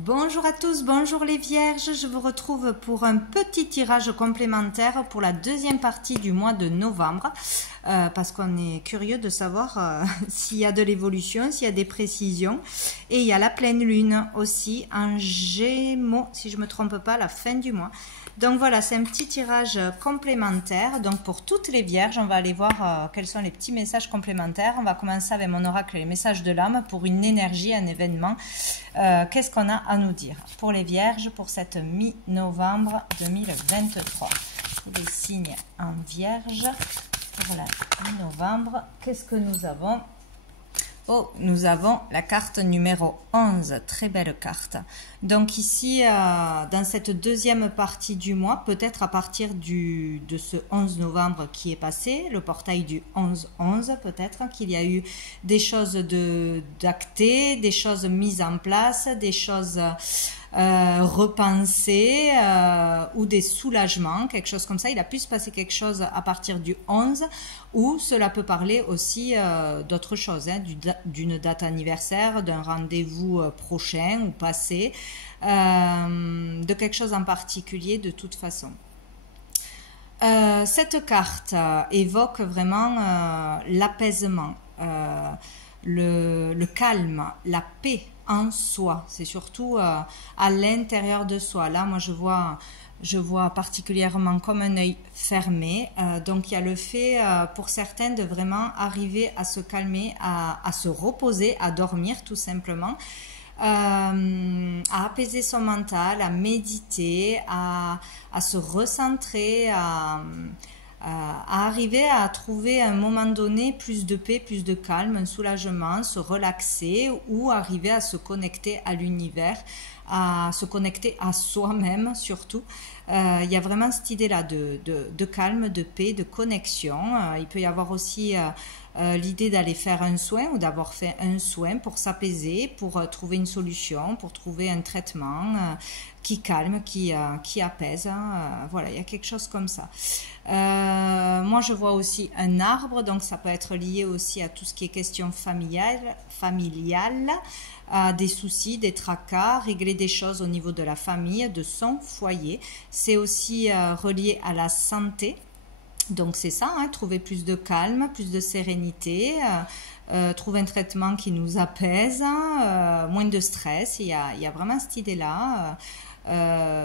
Bonjour à tous, bonjour les vierges, je vous retrouve pour un petit tirage complémentaire pour la deuxième partie du mois de novembre, parce qu'on est curieux de savoir s'il y a de l'évolution, s'il y a des précisions, et il y a la pleine lune aussi en Gémeaux, si je ne me trompe pas, à la fin du mois. Donc voilà, c'est un petit tirage complémentaire. Donc pour toutes les vierges, on va aller voir quels sont les petits messages complémentaires. On va commencer avec mon oracle, les messages de l'âme pour une énergie, un événement. Qu'est-ce qu'on a à nous dire pour les vierges pour cette mi-novembre 2023? Les signes en vierge pour la mi-novembre. Qu'est-ce que nous avons? Oh, nous avons la carte numéro 11, très belle carte. Donc ici, dans cette deuxième partie du mois, peut-être à partir de ce 11 novembre qui est passé, le portail du 11-11, peut-être qu'il y a eu des choses d'actées, des choses mises en place, des choses repensées ou des soulagements, quelque chose comme ça. Il a pu se passer quelque chose à partir du 11 ou cela peut parler aussi d'autre chose, hein, d'une date anniversaire, d'un rendez-vous prochain ou passé, de quelque chose en particulier de toute façon. Cette carte évoque vraiment l'apaisement, le calme, la paix en soi. C'est surtout à l'intérieur de soi. Là, moi, je vois particulièrement comme un œil fermé. Donc, il y a le fait pour certains de vraiment arriver à se calmer, à se reposer, à dormir tout simplement. À apaiser son mental, à méditer, à se recentrer, à arriver à trouver à un moment donné plus de paix, plus de calme, un soulagement, se relaxer ou arriver à se connecter à l'univers, à se connecter à soi-même surtout. Il y a vraiment cette idée-là de calme, de paix, de connexion. Il peut y avoir aussi l'idée d'aller faire un soin ou d'avoir fait un soin pour s'apaiser, pour trouver une solution, pour trouver un traitement qui calme, qui apaise. Voilà, il y a quelque chose comme ça. Moi, je vois aussi un arbre, donc ça peut être lié aussi à tout ce qui est question familiale, des soucis, des tracas, régler des choses au niveau de la famille, de son foyer. C'est aussi relié à la santé. Donc c'est ça, hein, trouver plus de calme, plus de sérénité, trouver un traitement qui nous apaise, moins de stress, il y a vraiment cette idée-là,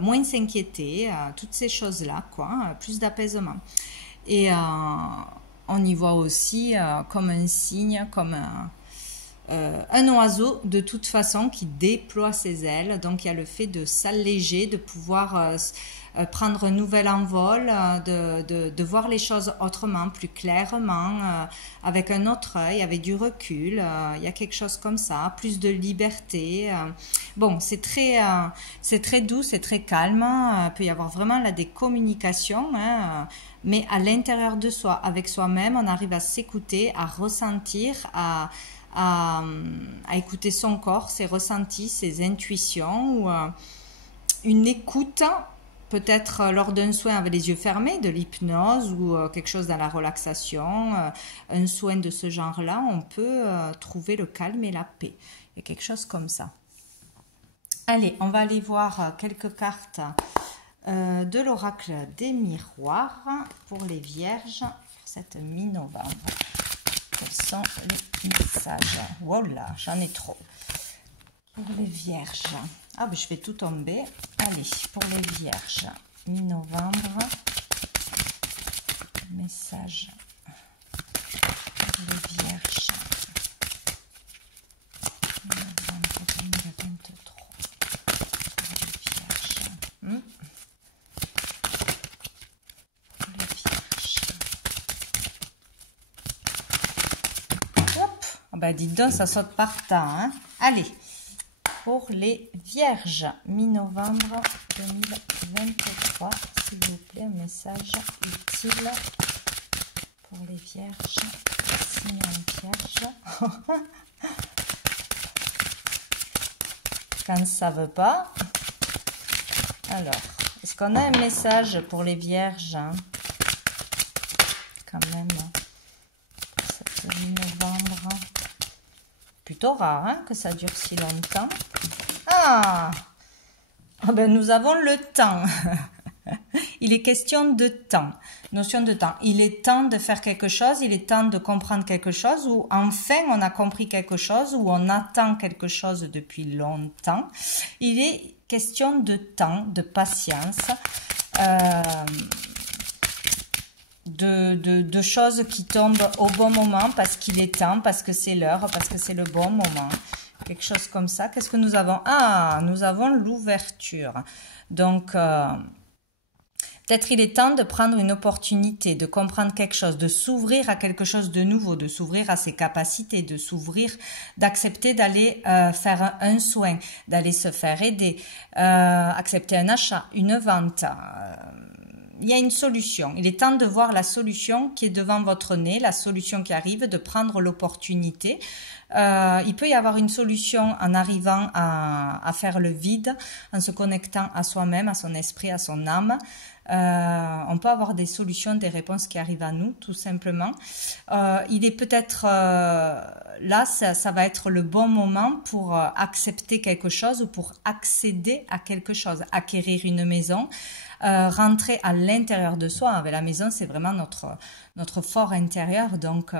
moins s'inquiéter, toutes ces choses-là, quoi, plus d'apaisement. Et on y voit aussi comme un signe, comme un oiseau de toute façon qui déploie ses ailes. Donc il y a le fait de s'alléger, de pouvoir prendre un nouvel envol, de voir les choses autrement, plus clairement, avec un autre œil, avec du recul. Il y a quelque chose comme ça, plus de liberté. Bon, c'est très doux, c'est très calme. Il peut y avoir vraiment là des communications, hein, mais à l'intérieur de soi, avec soi-même, on arrive à s'écouter, à ressentir, à écouter son corps, ses ressentis, ses intuitions, ou une écoute, peut-être lors d'un soin avec les yeux fermés, de l'hypnose ou quelque chose dans la relaxation, un soin de ce genre-là, on peut trouver le calme et la paix. Il y a quelque chose comme ça. Allez, on va aller voir quelques cartes de l'oracle des miroirs pour les vierges pour cette mi-novembre. Quels sont les messages? Voilà, j'en ai trop. Pour les vierges. Ah, ben je fais tout tomber. Allez, pour les vierges. Mi-novembre. Message pour les vierges. Mi-novembre 2023. Pour les vierges. Bah dites donc, ça saute par temps. Hein. Allez, pour les vierges, mi-novembre 2023, s'il vous plaît, un message utile pour les vierges, signes en vierge. Quand ça ne veut pas. Alors, est-ce qu'on a un message pour les vierges, hein? Quand même, cette mi-novembre. Plutôt rare hein, que ça dure si longtemps. Ah ben, nous avons le temps. Il est question de temps, notion de temps. Il est temps de faire quelque chose, il est temps de comprendre quelque chose, ou enfin on a compris quelque chose, ou on attend quelque chose depuis longtemps. Il est question de temps, de patience, de choses qui tombent au bon moment parce qu'il est temps, parce que c'est l'heure, parce que c'est le bon moment. Quelque chose comme ça. Qu'est-ce que nous avons? Ah, nous avons l'ouverture. Donc, peut-être il est temps de prendre une opportunité, de comprendre quelque chose, de s'ouvrir à quelque chose de nouveau, de s'ouvrir à ses capacités, de s'ouvrir, d'accepter d'aller faire un soin, d'aller se faire aider, accepter un achat, une vente. Il y a une solution. Il est temps de voir la solution qui est devant votre nez, la solution qui arrive, de prendre l'opportunité. Il peut y avoir une solution en arrivant à faire le vide, en se connectant à soi-même, à son esprit, à son âme. On peut avoir des solutions, des réponses qui arrivent à nous, tout simplement. Il est peut-être là, ça va être le bon moment pour accepter quelque chose ou pour accéder à quelque chose, acquérir une maison, rentrer à l'intérieur de soi. Avec la maison, c'est vraiment notre fort intérieur. Donc,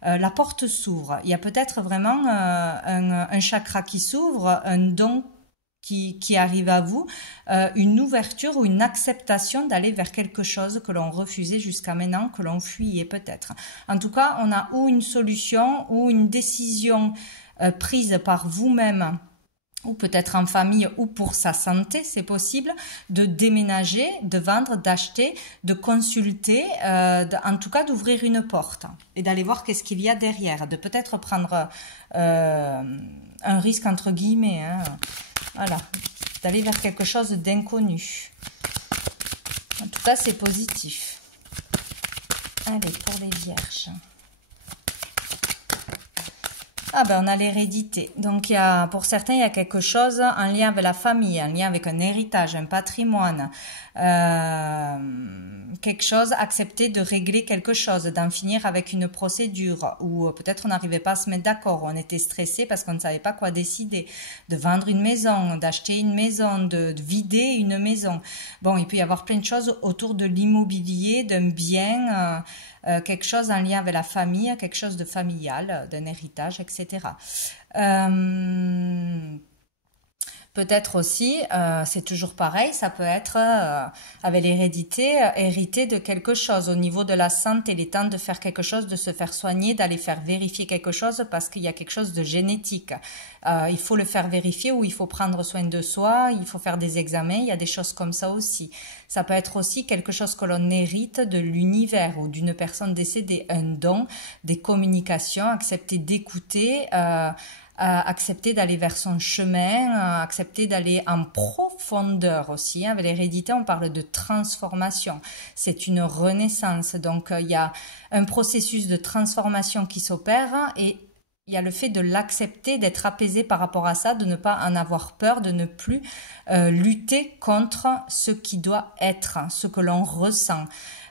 la porte s'ouvre. Il y a peut-être vraiment un chakra qui s'ouvre, un don qui arrive à vous, une ouverture ou une acceptation d'aller vers quelque chose que l'on refusait jusqu'à maintenant, que l'on fuyait peut-être. En tout cas, on a ou une solution ou une décision prise par vous-même, ou peut-être en famille ou pour sa santé, c'est possible, de déménager, de vendre, d'acheter, de consulter, en tout cas d'ouvrir une porte et d'aller voir qu'est-ce qu'il y a derrière, de peut-être prendre un risque entre guillemets, hein, voilà, d'aller vers quelque chose d'inconnu. En tout cas, c'est positif. Allez, pour les vierges. Ah ben, on a l'hérédité. Donc, pour certains, il y a quelque chose en lien avec la famille, en lien avec un héritage, un patrimoine, quelque chose, accepter de régler quelque chose, d'en finir avec une procédure, ou peut-être on n'arrivait pas à se mettre d'accord, on était stressé parce qu'on ne savait pas quoi décider, de vendre une maison, d'acheter une maison, de vider une maison. Bon, il peut y avoir plein de choses autour de l'immobilier, d'un bien, quelque chose en lien avec la famille, quelque chose de familial, d'un héritage, etc. Peut-être aussi, c'est toujours pareil, ça peut être avec l'hérédité, hérité de quelque chose au niveau de la santé, il est temps de faire quelque chose, de se faire soigner, d'aller faire vérifier quelque chose parce qu'il y a quelque chose de génétique. Il faut le faire vérifier ou il faut prendre soin de soi, il faut faire des examens, il y a des choses comme ça aussi. Ça peut être aussi quelque chose que l'on hérite de l'univers ou d'une personne décédée, un don, des communications, accepter d'écouter, accepter d'aller vers son chemin, accepter d'aller en profondeur aussi. Avec l'hérédité, on parle de transformation. C'est une renaissance. Donc, il y a un processus de transformation qui s'opère et il y a le fait de l'accepter, d'être apaisé par rapport à ça, de ne pas en avoir peur, de ne plus lutter contre ce qui doit être, ce que l'on ressent.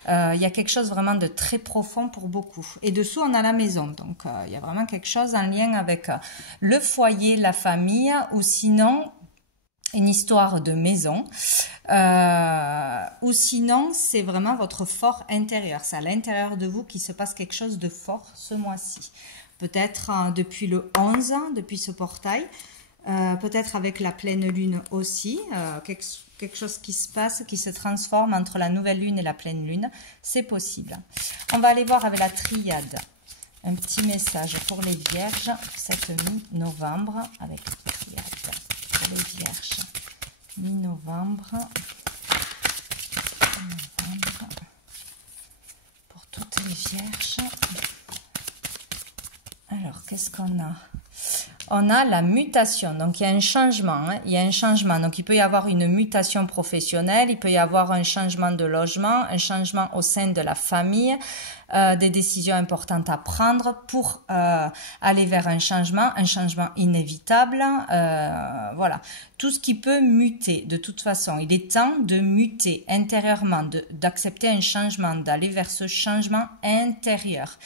Il y a quelque chose vraiment de très profond pour beaucoup. Et dessous, on a la maison. Donc, il y a vraiment quelque chose en lien avec le foyer, la famille, ou sinon, une histoire de maison. Ou sinon, c'est vraiment votre fort intérieur. C'est à l'intérieur de vous qu'il se passe quelque chose de fort ce mois-ci. Peut-être depuis le 11, depuis ce portail. Peut-être avec la pleine lune aussi, quelque chose qui se passe, qui se transforme entre la nouvelle lune et la pleine lune, c'est possible. On va aller voir avec la triade, un petit message pour les vierges, cette mi-novembre, avec la triade, pour les vierges, mi-novembre, pour toutes les vierges. Alors, qu'est-ce qu'on a ? On a la mutation, donc il y a un changement, il y a un changement, donc il peut y avoir une mutation professionnelle, il peut y avoir un changement de logement, un changement au sein de la famille, des décisions importantes à prendre pour aller vers un changement inévitable, voilà, tout ce qui peut muter de toute façon, il est temps de muter intérieurement, d'accepter un changement, d'aller vers ce changement intérieur.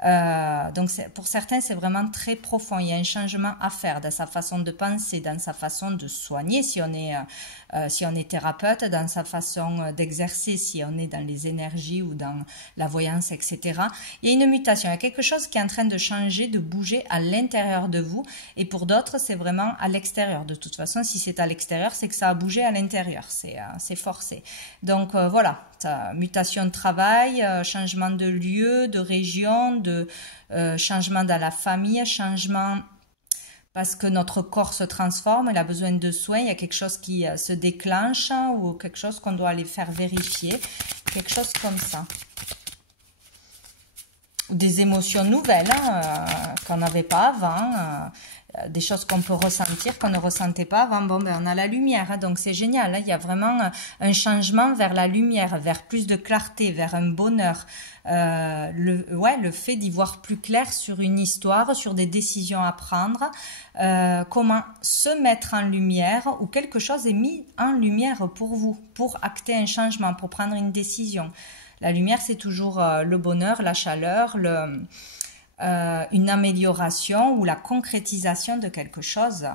Donc pour certains, c'est vraiment très profond. Il y a un changement à faire dans sa façon de penser, dans sa façon de soigner, si on est thérapeute, dans sa façon d'exercer, si on est dans les énergies ou dans la voyance, etc. Il y a une mutation, il y a quelque chose qui est en train de changer, de bouger à l'intérieur de vous. Et pour d'autres, c'est vraiment à l'extérieur. De toute façon, si c'est à l'extérieur, c'est que ça a bougé à l'intérieur. C'est forcé. Donc voilà, mutation de travail, changement de lieu, de région, de changement dans la famille, changement parce que notre corps se transforme, il a besoin de soins, il y a quelque chose qui se déclenche ou quelque chose qu'on doit aller faire vérifier, quelque chose comme ça. Ou des émotions nouvelles qu'on n'avait pas avant, des choses qu'on peut ressentir qu'on ne ressentait pas avant. Bon, ben on a la lumière, donc c'est génial. Il y a vraiment un changement vers la lumière, vers plus de clarté, vers un bonheur. Le fait d'y voir plus clair sur une histoire, sur des décisions à prendre, comment se mettre en lumière ou quelque chose est mis en lumière pour vous, pour acter un changement, pour prendre une décision. La lumière, c'est toujours le bonheur, la chaleur, une amélioration ou la concrétisation de quelque chose.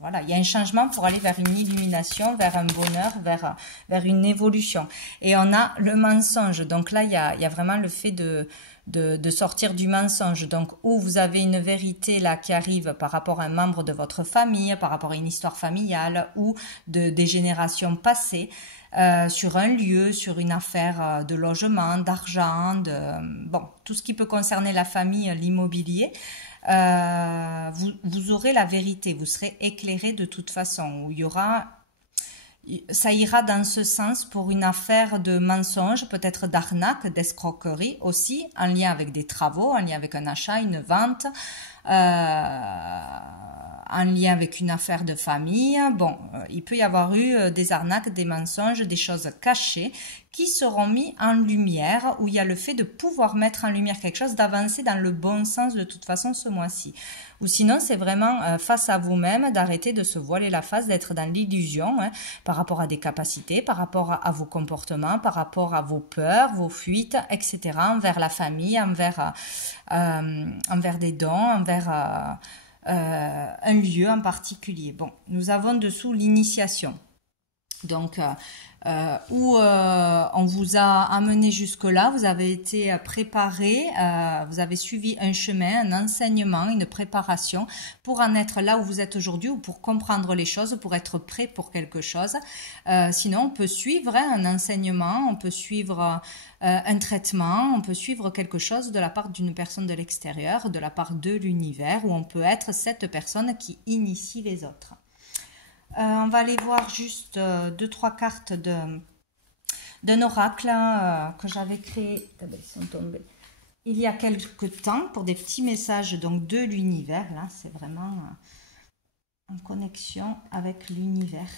Voilà, il y a un changement pour aller vers une illumination, vers un bonheur, vers une évolution. Et on a le mensonge. Donc là, il y a vraiment le fait de sortir du mensonge. Donc, où vous avez une vérité là qui arrive par rapport à un membre de votre famille, par rapport à une histoire familiale ou des générations passées, sur un lieu, sur une affaire de logement, d'argent, bon, tout ce qui peut concerner la famille, l'immobilier, vous aurez la vérité, vous serez éclairé de toute façon. Où ça ira dans ce sens pour une affaire de mensonge, peut-être d'arnaque, d'escroquerie aussi, en lien avec des travaux, en lien avec un achat, une vente, en lien avec une affaire de famille. Bon, il peut y avoir eu des arnaques, des mensonges, des choses cachées qui seront mis en lumière, où il y a le fait de pouvoir mettre en lumière quelque chose, d'avancer dans le bon sens de toute façon ce mois-ci. Ou sinon, c'est vraiment face à vous-même, d'arrêter de se voiler la face, d'être dans l'illusion par rapport à des capacités, par rapport à vos comportements, par rapport à vos peurs, vos fuites, etc., envers la famille, envers des dons, envers un lieu en particulier. Bon, nous avons dessous l'initiation. Donc, où on vous a amené jusque-là, vous avez été préparé, vous avez suivi un chemin, un enseignement, une préparation pour en être là où vous êtes aujourd'hui ou pour comprendre les choses, pour être prêt pour quelque chose. Sinon, on peut suivre un enseignement, on peut suivre un traitement, on peut suivre quelque chose de la part d'une personne de l'extérieur, de la part de l'univers, où on peut être cette personne qui initie les autres. On va aller voir juste 2-3 cartes d'un oracle que j'avais créé. Ils sont tombés il y a quelques temps pour des petits messages donc de l'univers. Là, c'est vraiment en connexion avec l'univers.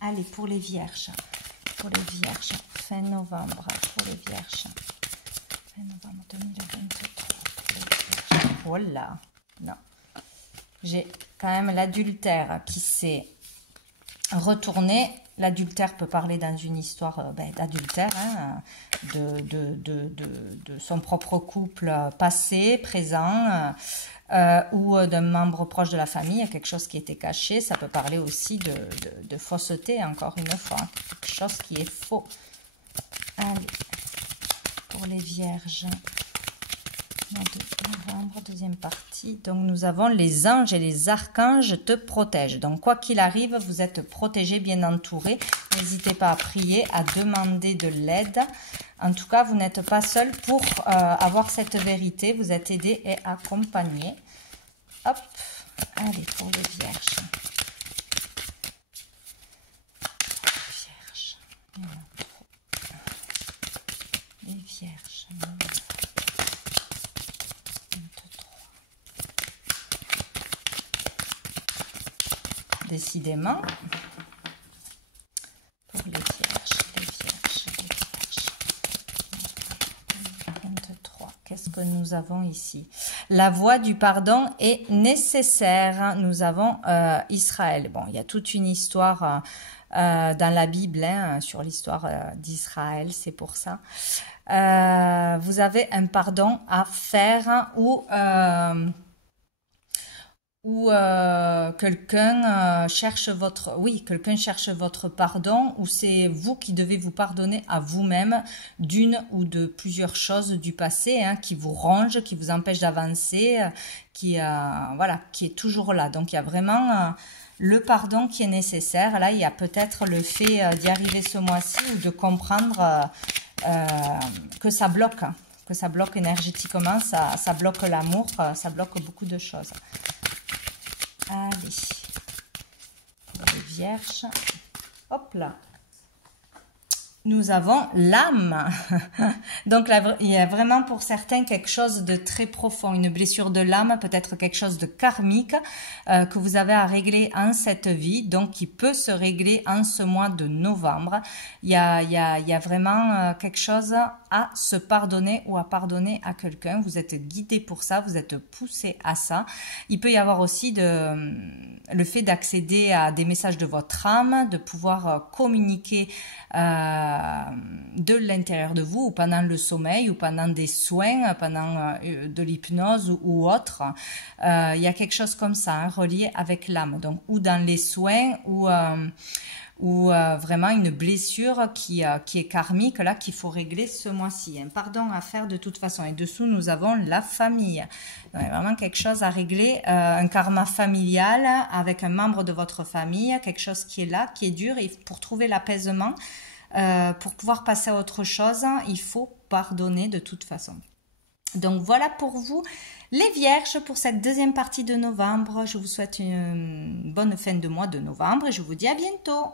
Allez, pour les vierges. Pour les vierges, fin novembre. Pour les vierges. Fin novembre 2023. Pour les vierges. Voilà. Non. J'ai quand même l'adultère qui s'est retourner. L'adultère peut parler dans une histoire d'adultère, de son propre couple passé, présent, ou d'un membre proche de la famille, quelque chose qui était caché. Ça peut parler aussi de fausseté, encore une fois, quelque chose qui est faux. Allez, pour les vierges. Novembre, deuxième partie. Donc, nous avons les anges et les archanges te protègent. Donc, quoi qu'il arrive, vous êtes protégés, bien entourés. N'hésitez pas à prier, à demander de l'aide. En tout cas, vous n'êtes pas seul pour avoir cette vérité. Vous êtes aidés et accompagnés. Hop, allez, pour les vierges. Les vierges. Décidément, pour les vierges. 23. Qu'est-ce que nous avons ici? La voie du pardon est nécessaire. Nous avons Israël. Bon, il y a toute une histoire dans la Bible hein, sur l'histoire d'Israël, c'est pour ça. Vous avez un pardon à faire ou quelqu'un cherche quelqu'un cherche votre pardon, ou c'est vous qui devez vous pardonner à vous-même d'une ou de plusieurs choses du passé hein, qui vous rongent, qui vous empêchent d'avancer, qui est toujours là. Donc il y a vraiment le pardon qui est nécessaire. Là, il y a peut-être le fait d'y arriver ce mois-ci ou de comprendre que ça bloque. Que ça bloque énergétiquement, ça bloque l'amour, ça bloque beaucoup de choses. Allez, les vierges, hop là. Nous avons l'âme. Donc là, il y a vraiment pour certains quelque chose de très profond, une blessure de l'âme, peut-être quelque chose de karmique que vous avez à régler en cette vie, donc qui peut se régler en ce mois de novembre. Il y a vraiment quelque chose à se pardonner ou à pardonner à quelqu'un. Vous êtes guidé pour ça, vous êtes poussé à ça. Il peut y avoir aussi le fait d'accéder à des messages de votre âme, de pouvoir communiquer de l'intérieur de vous, ou pendant le sommeil, ou pendant des soins, pendant de l'hypnose ou autre. Il y a quelque chose comme ça, hein, relié avec l'âme. Donc, ou dans les soins, ou vraiment une blessure qui est karmique, là, qu'il faut régler ce mois-ci. Un pardon à faire de toute façon. Et dessous, nous avons la famille. Donc, il y a vraiment quelque chose à régler, un karma familial avec un membre de votre famille, quelque chose qui est là, qui est dur. Et pour trouver l'apaisement, pour pouvoir passer à autre chose, il faut pardonner de toute façon. Donc voilà pour vous les vierges pour cette deuxième partie de novembre. Je vous souhaite une bonne fin de mois de novembre et je vous dis à bientôt.